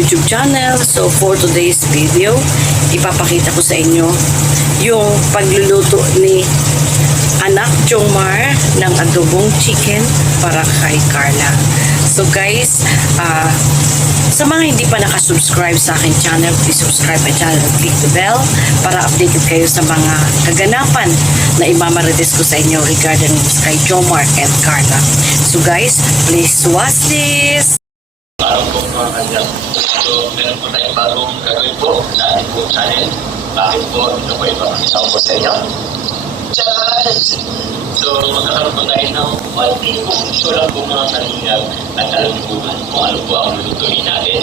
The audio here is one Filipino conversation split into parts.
YouTube channel. So for today's video, ipapakita ko sa inyo yung pagluluto ni anak Jomar ng adobong chicken para kay Carla. So guys, ah sa mga hindi pa nakasubscribe sa aking channel, please subscribe my channel and click the bell para updated kayo sa mga kaganapan na imamarites ko sa inyo regarding kay Jomar and Carla. So guys, please watch this! Araw po mga kanya. So, meron po tayong bagong gagawin po sa ating po channel. Bakit po? Ito po ipapakita ko po sa inyo. Just! So, magkakaroon po tayo ng konti kung show lang po mga kalingap at alam niyo po ba kung ano po ang lulutuin natin.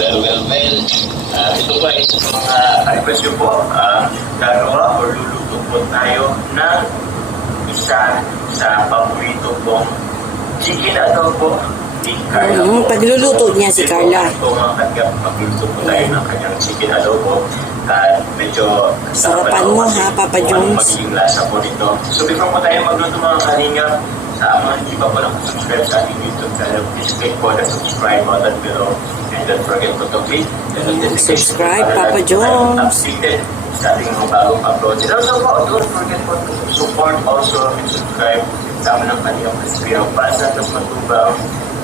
Well, well, well. ah, ito po ay isa sa mga request niyo po. ah, gagawa o luluto po tayo ng isa sa paborito pong chicken adobo Carla. Mm, po. pagluluto niya si Ito Carla. po ang kanyang pagluluto po tayo ng kanyang chicken adobo. At medyo Sarapan mo, ha, Papa Jones? magiging lasa po nito. So before po tayo magluto mga kalinga, sa mga hindi pa po nakasubscribe sa ating YouTube channel, please click po the subscribe button below and don't forget to click the notification Subscribe, Papa po Jones. updated sa ating mga bagong upload. And also po, don't forget po to support also and subscribe sa aming ng kanyang Crispy of Pasa at Matubang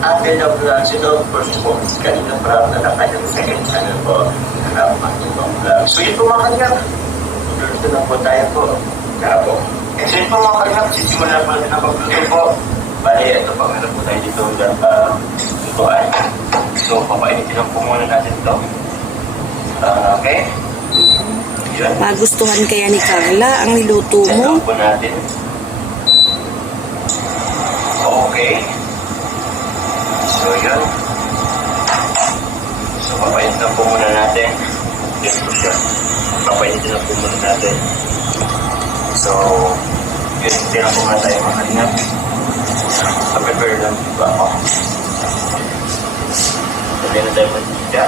Ate na Vlogs. Ito, of course po, kanina parang na kanyang second channel po na Matubang Vlogs. So po mga kanyang, Dito na po tayo po. Po. And so po mga kanyang, sisimulan po ang pagluto po. Bali, ito po, meron po tayo dito uh, lutuan. So, papainitin lang po muna natin ito. Ah, okay? Yun. Magustuhan kaya ni Carla ang niluto mo? up po natin. Okay. So, yun. So, papainit na po muna natin. Yes po siya. Papainitin na po muna natin. So, na po muna tayo makalinap. Pa-prepare lang po ba ako. Sabi na tayo mantika.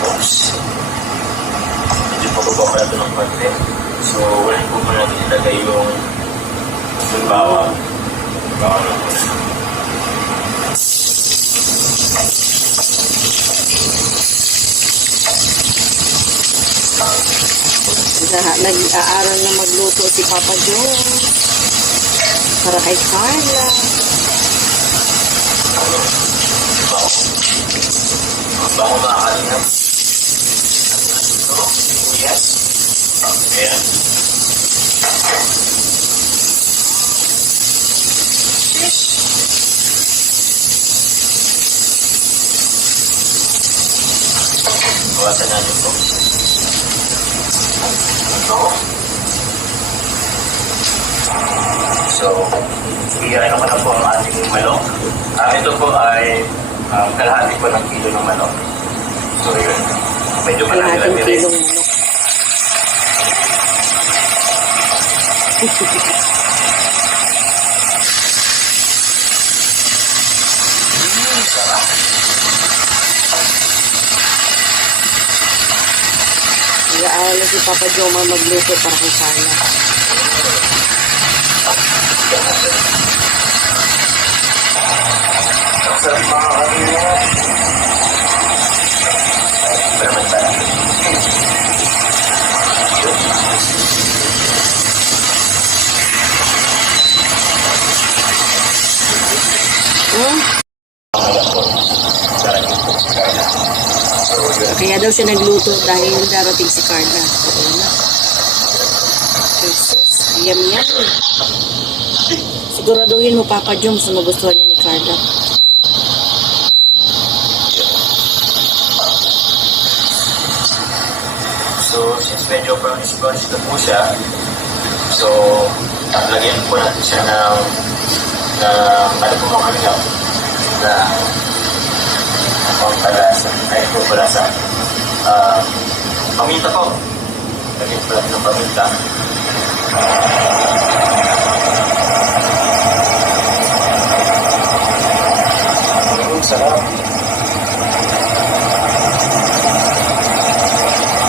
Oops medyo pababa pa ito ng konti. So, wala po muna natin ilagay yung. Bawang lang muna. Nag-aaral na magluto si Papa Jones para kay Carla. Mga kalingap. Ito, sibuyas. Ayan. Bawasan natin ito. Ito. So, iyan ko na po ang ating manok. Ah, ito po ay um, kalahati po ng kilo ng manok. So, yun. Medyo malaki lang din. kilong manok. Sarap. Na si Papa Jomar magluto para kay Carla. Sarap mga kanina. Pero masarap. Hmm? Mamaya po. Sarap yung po si Carla. So, yun. Kaya daw siya nagluto dahil darating si Carla. Oo na. Jesus, yum. Siguraduhin mo Papa Jones na magustuhan niya ni Carla. So, since medyo brownish brownish na po siya, so, lagyan po natin siya ng, ng ano po mga kanila, na pampalasa, ay po palasa. Uh, paminta po. Lagyan po natin ng paminta. Ang sarap.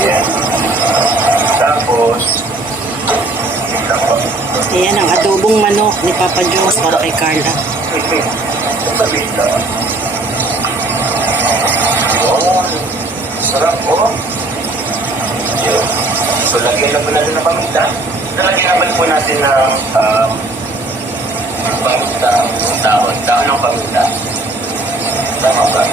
Yan. Tapos. Ayan ang adobong manok ni Papa Jones para kay Carla. Sabihin lang. Sarap po. Oh. Yun. So, lagyan lang po natin ng paminta. Nalagyan naman po natin ng uh, paminta, yung dahon, dahon ng paminta. Tama ba?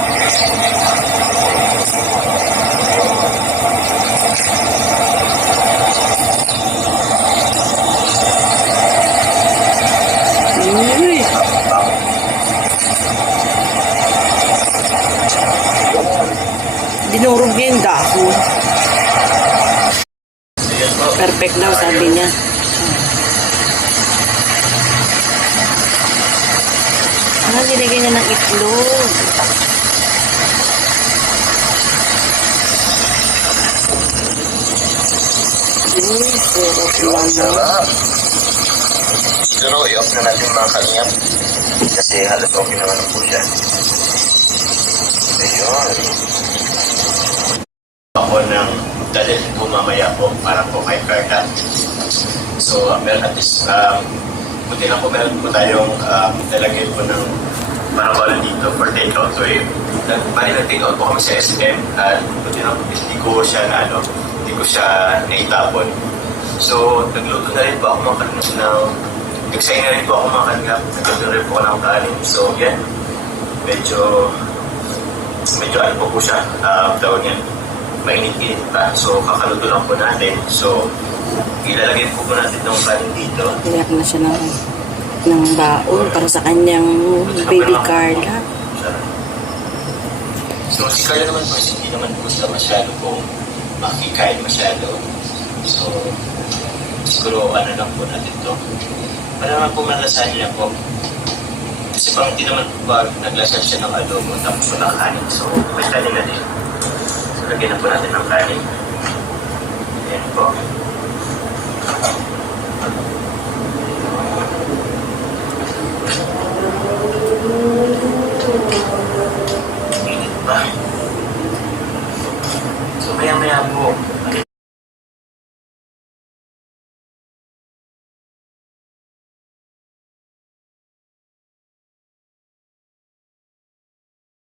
Dinurog niya yung dahon. Perfect daw, sabi niya. Ah, nilagay na ng itlog. Uy, sarap naman. sarap. Siguro, i-off na natin mga kalingap. Kasi okay naman na po siya. Ako ng dalhin po mamaya po para po kay Carla. So, meron at least, um, buti na po meron po tayong um, nalagay po ng marabal dito for take-out. So, eh, bali nag-take-out po kami sa SM at buti na po, hindi ko siya na ano, hindi ko siya naitapon. So, nagluto na rin po ako mga kanina ng Excited na rin po ako mga kanina. Nagluto na rin po ako ng kanin. So, yan. Medyo medyo ano po po siya, uh, tawag niyan, mainit-init pa. So, kakaluto lang po natin. So, ilalagay po po natin ng kanin dito. Tiyak na siya ng, ng baon para sa kanyang baby Carla. So, si Carla naman po, hindi naman po sila masyado po makikain masyado. So, siguro ano lang po natin to. Para naman po malasahan niya po. Kasi parang hindi naman po pag naglasan siya ng adobo tapos walang kanin. So, may kanin na din. So, lagyan na po natin ng kanin. Ayan po. Init pa. So, maya-maya po,